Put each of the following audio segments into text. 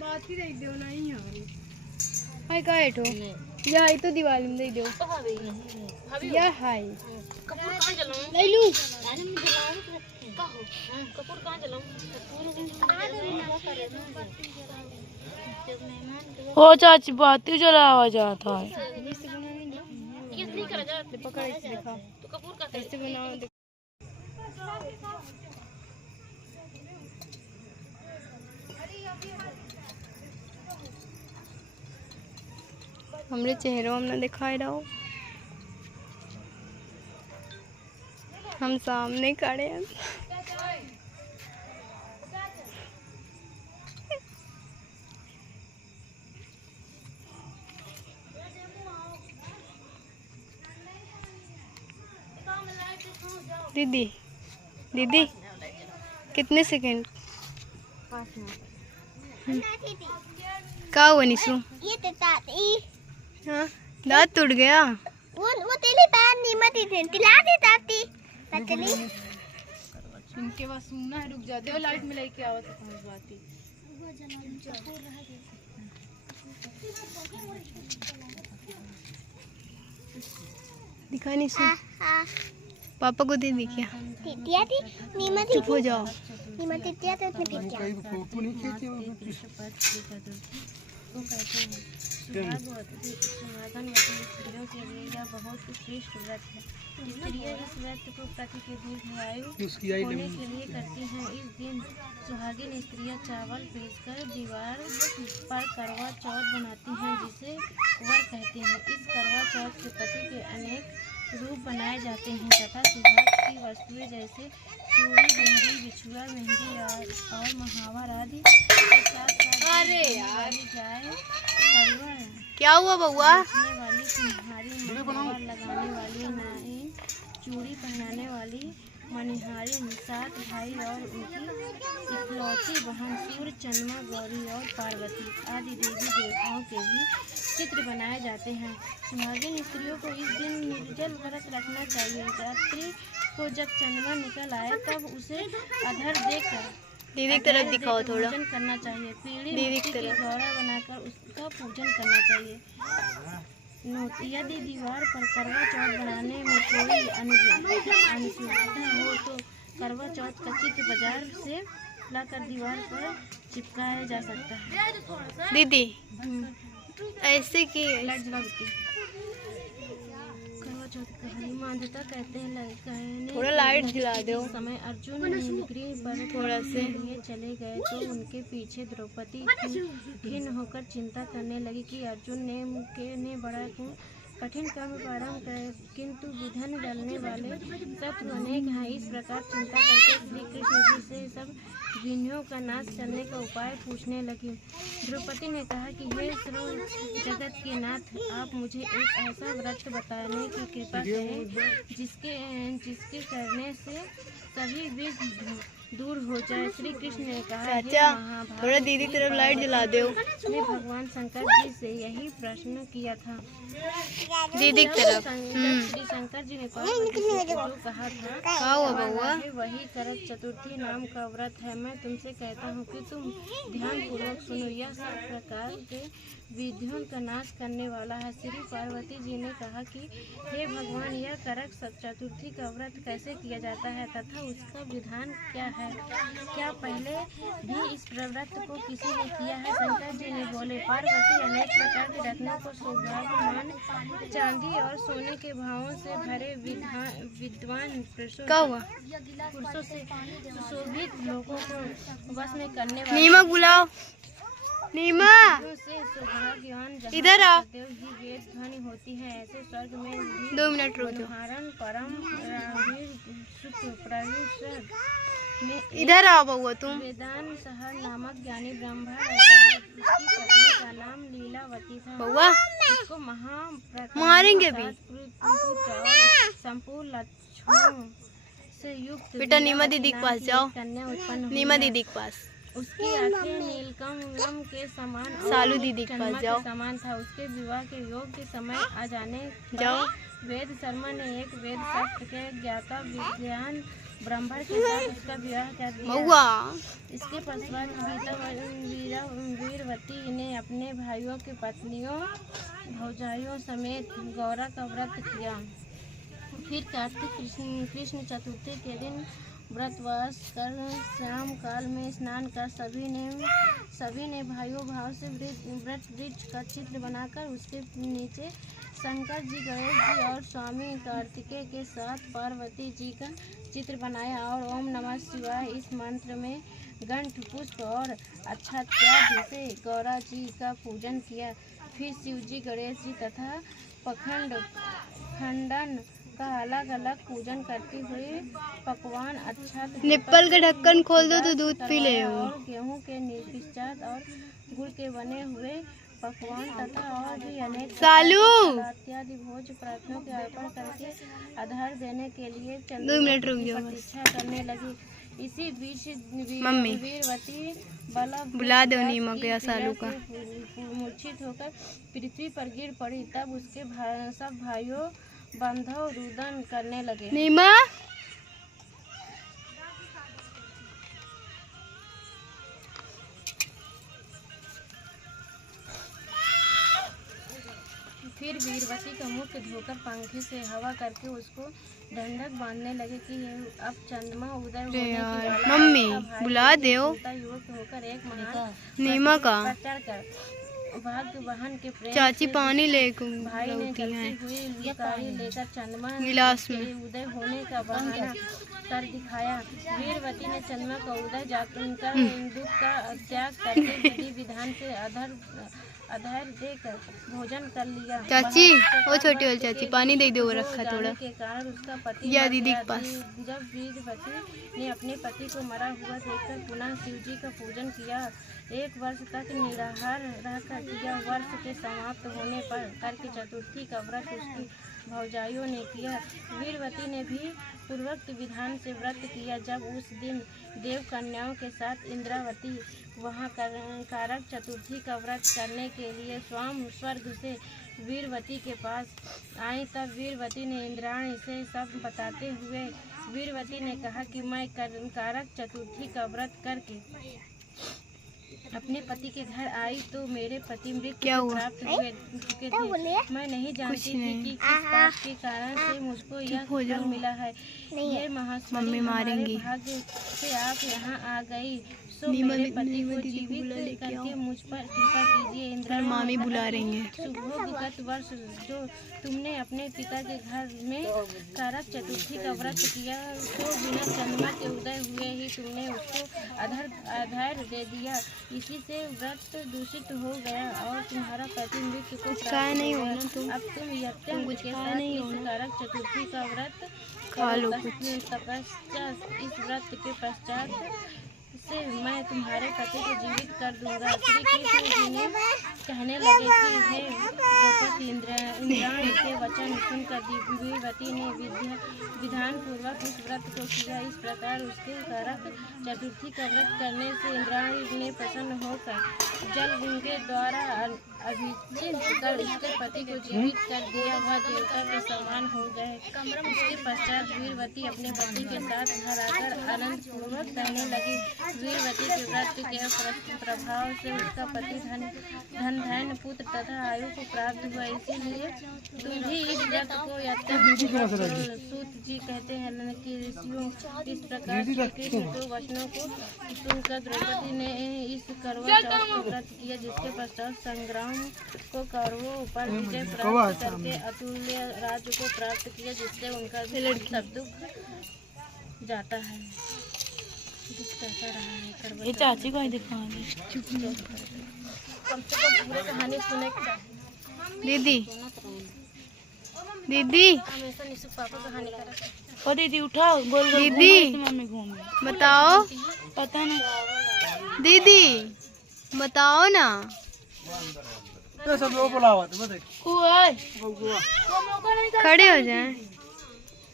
बात ही दे दो नहीं यार हाय का है तो या ये तो दिवाली में दे दो या हाय कपूर कहाँ जलाऊं? ले लूं अरे मैं जलाऊं कहो कपूर कहाँ जलाऊं? ओ चाची बाती जलावा जाता है। नहीं करा जा पकड़ इसे दिखा तो कपूर का ऐसे बनाओ हमरे चेहरों में दिखाई रहो हम सामने खड़े हैं दीदी दीदी कितने सेकंड 5 मिनट का हुआ निशु ये तो ताती हाँ दांत टूट गया वो तेरी बहन नीमत ही थी तिला दी ताती पतली इनके पास सुनना है रुक जाते हो लाइट में लेके आओ तो पहुंच बाती दिखा निशु हाँ पापा को दे दी क्या तितिया थी नीमत ही चुप हो जाओ नीमत तितिया तो उसने फेंक दिया स्त्रियों के लिए यह बहुत श्रेष्ठ व्रत है। स्त्रियां इस व्रत को पति के दीर्घायु होने के लिए करती हैं। इस दिन सुहागिन स्त्रियां चावल पीसकर दीवार पर करवा चौथ बनाती हैं जिसे वर कहते हैं। इस करवा चौथ से पति के अनेक रूप बनाए जाते हैं तथा सुहाग की वस्तुएं जैसे चूड़ी बिंदी बिछुआ मेहंदी और महावर आदि के साथ अरे यार जाए क्या हुआ बउआ वाली कुम्हारी महावर लगाने वाली नाई चूड़ी पहनाने वाली मनिहारी 7 भाई और उनकी इकलौती बहन सूर्य चंद्रमा गौरी और पार्वती आदि देवी देवताओं के भी चित्र बनाए जाते हैं। सुहागिन स्त्रियों को इस दिन निर्जल व्रत रखना चाहिए। रात्रि को जब चंद्रमा निकल आए तब उसे अधर देकर दीदी की तरफ दिखाओ थोड़ा पूजन करना चाहिए। पीली दीदी मिट्टी की की तरफ घड़ा बनाकर उसका पूजन करना चाहिए। नोट यदि दीवार पर करवा चौथ बनाने में कोई अनिश्चितता हो तो करवा चौथ का चित्र बाजार से लाकर दीवार पर चिपकाया जा सकता है। दीदी ऐसे कि लाइट जला बेटी। करवा चौथ की कहानी मान्यता कहते हैं थोड़ा लाइट जला दो। समय अर्जुन निगरी पर थोड़ा से लिए चले गए तो उनके पीछे द्रौपदी खिन्न होकर चिंता करने लगी कि अर्जुन ने बड़ा कठिन कर्म प्रारंभ करे किंतु विघ्न डालने वाले शत्रु अनेक हैं। इस प्रकार चिंता करके श्री कृष्ण जी से सब विघ्नों का नाश करने का उपाय पूछने लगी। द्रौपदी ने कहा कि हे सर्व जगत के नाथ आप मुझे एक ऐसा व्रत बताने की कृपा करें जिसके करने से सभी विघ्न दूर हो जाए। श्री कृष्ण ने कहा चाचा थोड़ा दीदी की तरफ लाइट जला दो। ने भगवान शंकर जी से यही प्रश्न किया था। दीदी की तरफ श्री शंकर जी ने पार्वती से जो कहा था वही करक चतुर्थी नाम का व्रत है। मैं तुमसे कहता हूँ कि तुम ध्यान पूर्वक सुनो। यह सब प्रकार के विधियों का नाश करने वाला है। श्री पार्वती जी ने कहा कि हे भगवान यह करक चतुर्थी का व्रत कैसे किया जाता है तथा उसका विधान क्या है? क्या पहले भी इस व्रत को किसी ने किया है? शंकर जी ने बोले पार्वती अनेक प्रकार के रत्नों को सौभाग्यवान चांदी और सोने के भावों से भरे विद्वान पुरुषों से सुशोभित लोगों को वश में करने वाले नीमा बुलाओ नीमा से सौभाग्यवान इधर आओ ही वेद ध्वनि होती है। ऐसे स्वर्ग में 2 मिनट रुक जाओ परम इधर आओ बउआ तुम। वेदांत सहर नामक ज्ञानी ब्रह्मा रहता है। उसकी पत्नी का नाम लीलावती था। बउआ उसको मारेंगे भी संपूर्ण लक्ष्यों से युक्त बेटा नीमा दीदी के पास जाओ। कन्या उत्पन्न हुई नीमा है। दीदी के पास उसकी आंखें नीलकमल के समान और सालू दीदी के पास चंद्रमा जाओ। के समान था। उसके विवाह के योग के समय आ जाने पर जाओ। वेद शर्मा ने एक वेद शास्त्र के ज्ञाता विद्वान ब्राह्मण के साथ उसका विवाह कर दिया। बउआ इसके पश्चात वीरवती ने अपने भाइयों की पत्नियों भौजाइयों समेत गौरा का व्रत किया। फिर कार्तिक कृष्ण चतुर्थी के दिन व्रतवास कर शाम काल में स्नान कर सभी ने भाइयों भाव से व्रत वृक्ष का चित्र बनाकर उसके नीचे शंकर जी, गणेश जी और स्वामी कार्तिकेय के साथ पार्वती जी का चित्र बनाया और ओम नमः शिवाय इस मंत्र में घंट पुष्प और अक्षताद्य से गौरा जी का पूजन किया। फिर शिव जी, गणेश जी तथा पखंड खंडन का अलग अलग पूजन करते हुए पकवान अक्षत निप्पल का ढक्कन खोल दो तो दूध पी ले वो। और गेहूं के पिस्तात और गुड़ के बने हुए पकवान तथा और भी अनेक सालू इत्यादि भोज प्रार्थनाओं के अर्पण करके आधार देने के लिए 2 मिनट रुक जाओ बस। प्रतीक्षा करने लगी। इसी बीच मम्मी वीरवती बल्लभ बुला दो नीमा को या सालू का। मूर्छित होकर पृथ्वी पर गिर पड़ी। तब उसके सब भाइयों बंधव रुदन करने लगे। नीमा फिर वीरवती का मुख धोकर पंखे से हवा करके उसको ढंढक बांधने लगे कि अब चंद्रमा उदय होने की वाला है। मम्मी भाई बुला दो छोटा युवक होकर एक महान नीमा का। पर चढ़कर भाग्य वाहन के प्रेम चाची से पानी ले भाई ने लौटी जलती है हुई लुकारी लेकर चंद्रमा गिलास के में। उदय होने का बहाना कर दिखाया। वीरवती ने चंद्रमा का उदय जाकर दुख का त्याग करके विधि विधान से अधर देकर भोजन कर लिया। चाची वहाँ वो छोटी वाली चाची पानी दे दो, वो रखा जाने थोड़ा के कारण उसका पति या मर दीदी गया। के पास। जब वीरवती ने अपने पति को मरा हुआ देखकर पुनः शिव जी का पूजन किया। 1 वर्ष तक निराहार रहकर यह वर्ष के समाप्त होने पर करके चतुर्थी का व्रत उसकी भौजाइयों ने किया। वीरवती ने भी पूर्वोक्त विधान से व्रत किया। जब उस दिन देव कन्याओं के साथ इंद्रावती वहाँ कारक चतुर्थी का व्रत करने के लिए स्वयं स्वर्ग से वीरवती के पास आई, तब वीरवती ने इंद्राणी से सब बताते हुए वीरवती ने कहा कि मैं कारक चतुर्थी का व्रत करके अपने पति के घर आई तो मेरे पति मृत्यु प्राप्त हुए चुके थे। मैं नहीं जानती थी कि किस पाप के कारण से मुझको यह फल मिला है। ये महास्वामी हमारे भाग्य से आप यहाँ आ गई। सो मेरे पति को जीवित करके मुझ पर कृपा कीजिए। इंद्रा मामी बुला रही हैं। शुभोगत वर्ष जो तुमने अपने पिता के घर में कारक चतुर्थी का व्रत किया तो बिना चंद्रमा के उदय हुए ही तुमने उसको आधार दे दिया। इसी से व्रत दूषित हो गया और तुम्हारा पति मृत्यु को प्राप्त नहीं हुआ। होना तुम अब तुम यज्ञ के साथ इस कारक चतुर्थी का व्रत खा लो तपस्या। इस व्रत के पश्चात से मैं तुम्हारे पति को जीवित कर दूंगा। श्री कृष्ण जी ने कहने लगे कि हे द्रौपदी, इंद्राणी के वचन सुनकर वीरवती ने विधान पूर्वक उस व्रत को किया। इस प्रकार उसके कारक चतुर्थी का व्रत करने से इंद्राणी ने प्रसन्न होकर जल के द्वारा अभिषेक कर उसके पति को जीवित कर दिया। वह देवता के समान हो गए। उसके पश्चात वीरवती अपने पति के साथ घर आकर आनंद पूर्वक रहने लगी। वीरवती के व्रत के प्रभाव से उसका पति धन धान्य पुत्र तथा आयु को प्राप्त हुआ। इसीलिए तुम भी इस व्रत को सूत जी कहते हैं कि ऋषियों। इस प्रकार श्री कृष्ण के वचनों को सुनकर द्रौपदी ने इस करवा चौथ का व्रत किया, जिसके पश्चात संग्राम को कौरवों पर विजय प्राप्त करके अतुल्य राज्य को प्राप्त किया, जिससे उनका सब दुख जाता है। ये चाची को ही दिखा दे। कम से कम पूरी कहानी सुने के चाहिए। दीदी दीदी हमेशा निशु पापा कहानी कर। ओ दीदी उठाओ, गोल गोल दीदी मम्मी घूमे। बताओ पता नहीं दीदी बताओ ना। खड़े हो जाएं।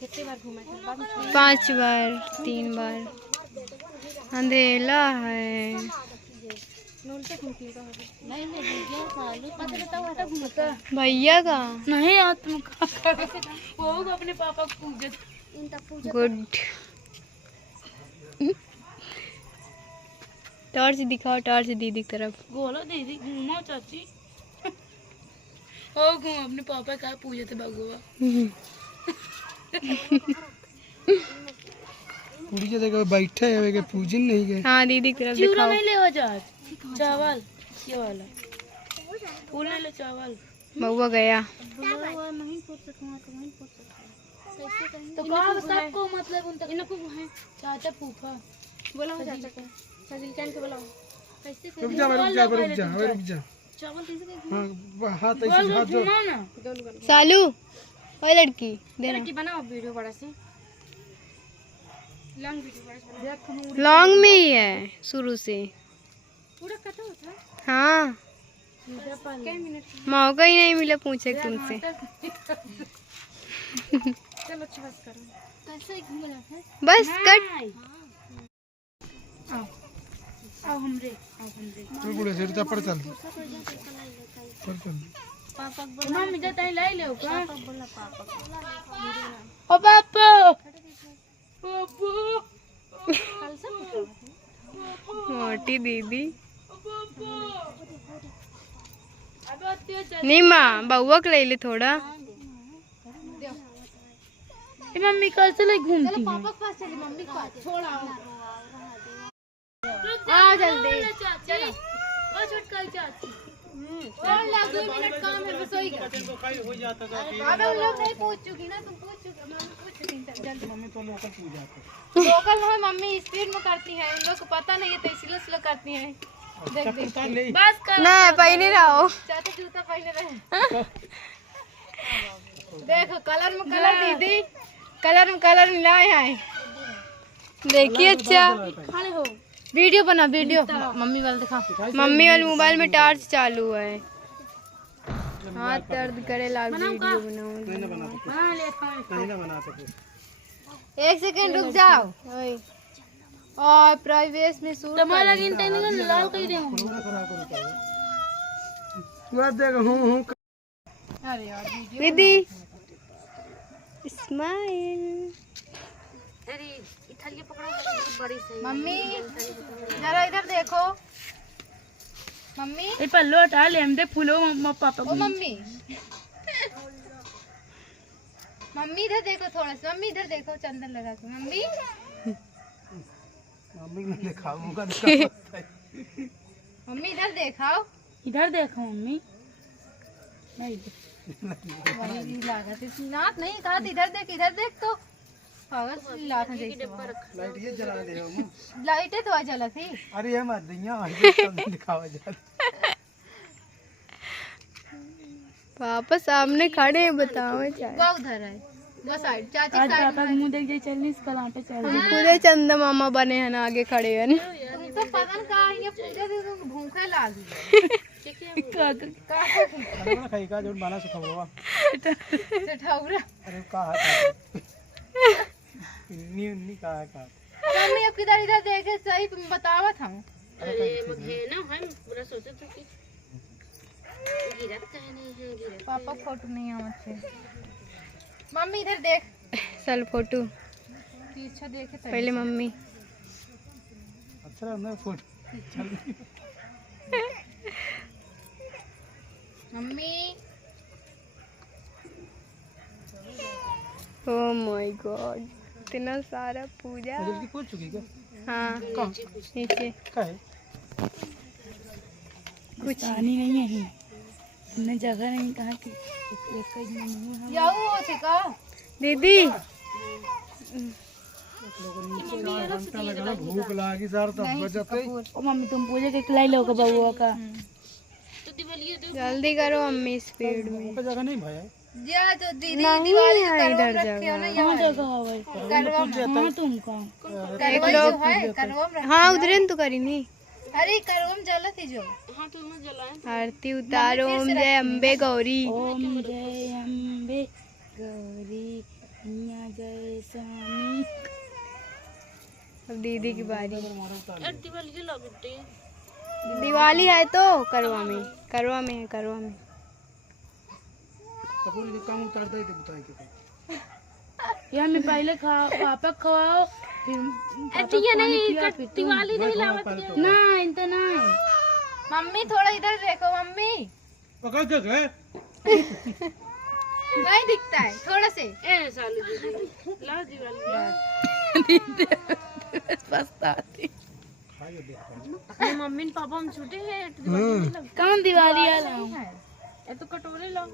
कितनी बार घूमे थे? 5 बार 3 बार। अंधेला है। भैया का नहीं यार, तुम वो अपने पापा को पूजे। गुड। टॉर्च दिखाओ, टॉर्च दीदी की तरफ। बोलो दीदी घूमो चाची। ओ घूम अपने पापा का पूजे थे भगवा। पूरी जगह बैठे है के पूजन नहीं गए। हाँ दीदी की तरफ चिवड़ा दिखाओ। नहीं ले जा, चावल ये वाला फूल नहीं ले, चावल। बउआ गया। तो कहाँ सबको मतलब उन तक इनको है चाचा फूफा बोला हो चाचा को, चाची के बोला कैसे रुक जा रुक जा। चावल कैसे हाँ हाथ ऐसे हाथ जोड़। घुमाओ ना। सालू ओए लड़की देना। लड़की बनाओ वीडियो बड़ा से, लॉन्ग वीडियो बड़ा से। लॉन्ग में ही है शुरू से। पूरा कटा होता हाँ क्या मिनट? मौका ही नहीं मिला पूछे तुमसे। चलो अच्छा बस करो। कैसे घूमना है? बस कट। आओ हमरे तू बुढ़े से चप्पड़ चल चल। पापा को मम्मी जाता है लाई ले का पापा बोला पापा ओ पापा कल से मोटी दीदी अब अत्याचार। नीमा बउआ के ले ले थोड़ा। ये मम्मी कल से ले घूमती है। पापा के पास चली, मम्मी के पास छोड़ आओ। आ जल्दी। चलो ओ छोटका चाची और लग 2 मिनट काम है बस वही कर। अबे उन लोग नहीं पूछ चुकी ना, तुम पूछ चुके, मम्मी पूछ चुकी जल्दी। मम्मी तो लोकल पूजा लोकल है, मम्मी स्पीड में करती है, उन लोग को पता नहीं है तो इसलिए स्लो करती है। देख देख बस कर ना पहले रहो। चाचा जूता पहने रहे। देखो कलर में कलर दीदी, कलर में कलर मिलाए हैं। देखिए अच्छा खड़े हो, वीडियो बना वीडियो। मम्मी वाला दिखा। मम्मी वाले मोबाइल में टॉर्च चालू है। हाथ दर्द करे लाग वीडियो बनाओ। बना ले नहीं ना बना सके। 1 सेकंड रुक जाओ। ओए और प्राइवेट में शूट तुम्हारा गिन तक नहीं लाल कह दे हूं। पूरा देख हूं अरे यार दीदी स्माइल। अरे इथाली पकड़ो बड़ी से। मम्मी जरा इधर देखो। मम्मी ए पल्लो हटा ले हम दे फूलो मम्मा पापा ओ को। मम्मी मम्मी इधर देखो थोड़ा सा। मम्मी इधर देखो चंदन लगा के। मम्मी मम्मी ने देखा मुका देखा। मम्मी इधर देखाओ। इधर देखो मम्मी नहीं वही लागत है। नाक नहीं कहा इधर देख तो पागल लाख जैसे। लाइट ये जला दे हम। लाइटें तो आ जला थी। अरे ये मत दिया दिखावा जा। पापा सामने खड़े हैं बताओ चाहे। वो उधर है वो साइड चाची आज साइड पापा मुंह देख जाए चलनी इस कलां पे चल। खुदे चंदा मामा बने हैं ना आगे खड़े हैं। तुम तो पता का ये पूजा दे तो भूखा लाग। खाना खाई का जो बना सुखावा। ठौरा अरे का है नी का है। मम्मी अब किधर इधर देखे सही तुम बतावत हम। अरे है ना हम पूरा सोचे थे कि गिरत कहे नहीं है गिरत। पापा फोटो नहीं आवत है। मम्मी इधर देख चल फोटो पीछे देखे तो पहले मम्मी। अच्छा ना photo mummy oh my God इतना सारा पूजा। जल्दी पूछ चुकी क्या? हाँ नीचे का है कुछ आनी नहीं है ही हमने जगह नहीं कहा कि एक नहीं जाऊ हो छे का दीदी। घंटा लगा भूख लागी सर तब बजते। ओ मम्मी तुम पूजे के खिलाई लो का बउआ का। जल्दी करो मम्मी स्पीड में। पे जगह नहीं भैया। जा तो दीदी नहीं दिवाली है का इधर करवम रखे हो ना कहाँ यहाँ जगह है भाई करवम। हाँ तुम कहाँ करवम जो है करवम रखे। हाँ उधर तो करी नहीं। अरे करवम जलत है जो। हाँ तुम जलाए। आरती उतारो। ओम जय अम्बे गौरी। ओम जय अम्बे गौरी मैया जय स्वामी। अब दीदी की बारी। यार दिवाली की लगती है। दिवाली है तो करवा में है करवा में। कपूर के काम उतार दे बताए के। यार मैं पहले पापा खवाओ दिया नहीं दिवाली नहीं लावत नहीं तो नहीं। मम्मी थोड़ा इधर देखो मम्मी। पकड़ के गए नहीं दिखता है थोड़ा से। ए साली दीदी ला दिवाली पछताती। अपने मम्मी पापा हम छूटे हैं दिवाली नहीं लग कौन दिवाली वाला? ए तो कटोरे लो